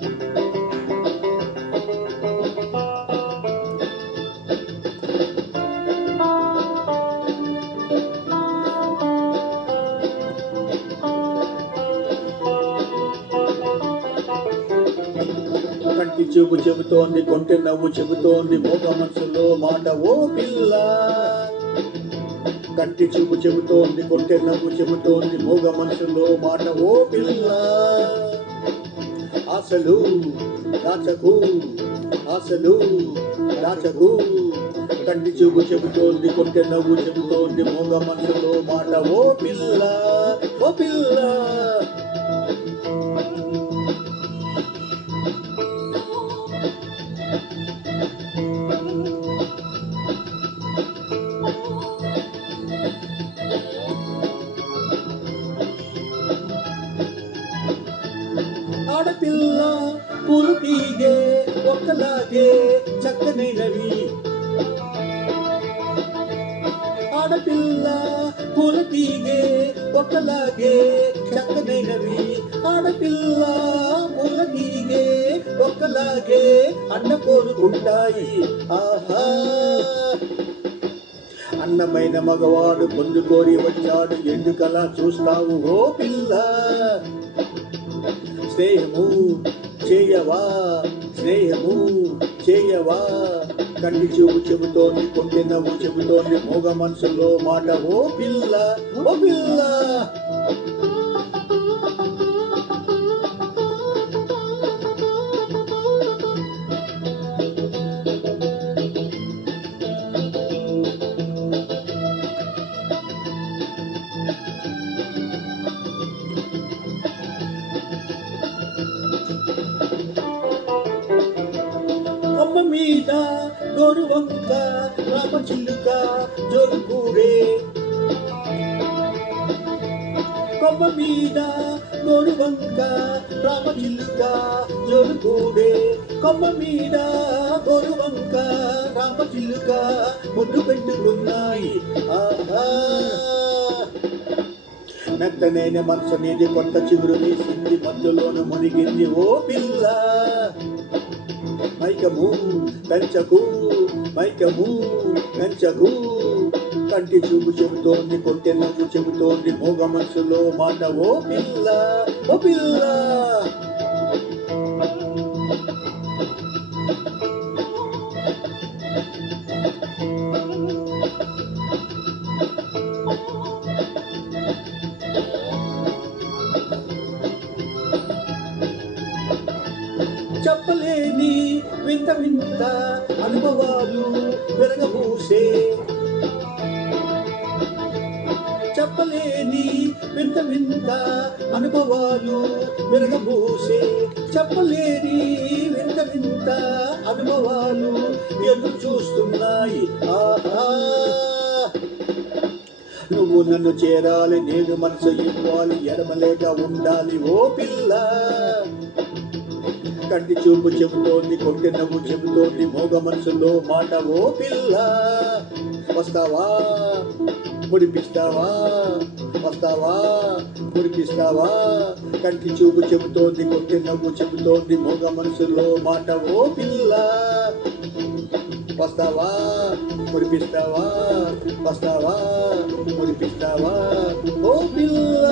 కంటి చూపు చెబుతోంది, కొంటె నవ్వు చెబుతోంది, మోగ మనసులో మాట ఓ పిల్ల. కంటి చూపు చెబుతోంది, కొంటె నవ్వు చెబుతోంది, మోగ మనసులో మాట ఓ పిల్ల. ఆశలు దాచకు, ఆశలు దాచకు. కంటి చూపు చెబుతోంది, కొంటె నవ్వు చెబుతోంది, మోగ మనసులో మాట ఓ పిల్ల, ఓ పిల్ల. ఆడపిల్ల పూలు తీగే ఒక్కలాగే చక్కనైనవి. ఆడపిల్ల పూలు తీగే ఒక్కలాగే చక్కనైనవి. ఆడపిల్ల పూల తీగే ఒక్కలాగే అన్న కోరుకుంటాయి. ఆహా, అన్నమైన మగవాడు పొందుకోరి వచ్చాడు, ఎందుకలా చూస్తావు ఓ పిల్ల. స్నేహము చేయవా, స్నేహము చేయవా. కంటి చూపు చెబుతోంది, కొంటె నవ్వు చెబుతోంది, మోగ మనసులో మాట ఓ పిల్ల, ఓ పిల్ల. కొమ్మ మీద గోరువంక రామచిలుక జోరుకూడే. కొమ్మ మీద గోరువంక రామచిలుక జోరుకూడే. కొమ్మ మీద గోరువంక రామచిలుక ముద్దు పెట్టుకున్నాయి. ఆహా, మెత్తనైన మనసు నీది కొత్త చిగురు వేసింది, మధ్యలోను మునిగింది ఓ పిల్ల. మైకము పెంచకు, మైకము పెంచకు. కంటి చూపు చెబుతోంది, కొంటె నవ్వు చెబుతోంది, మోగ మనసులో మాట ఓ పిల్ల, ఓ పిల్ల. చెప్పలేని వింత వింత అనుభవాలు వెరగబూసే. చెప్పలేని వింత వింత అనుభవాలు వెరగబూసే. చెప్పలేని వింత వింత అనుభవాలు ఎదురు చూస్తున్నాయి. ఆహా, నువ్వు నన్ను చేరాలి, నేను మనసు ఇవ్వాలి, ఎడమలేక ఉండాలి ఓ పిల్ల. కంటి చూపు చెబుతోంది, కొంటె నవ్వు చెబుతోంది, మోగ మనసులో మాట ఓ పిల్ల. వస్తావా ముడిపిస్తావా, వస్తావా ముడిపిస్తావా. కంటి చూపు చెబుతోంది, కొంటె నవ్వు చెబుతోంది, మోగ మనసులో మాట ఓ పిల్ల. వస్తావా ముడిపిస్తావా, వస్తావా ముడిపిస్తావా ఓ పిల్ల.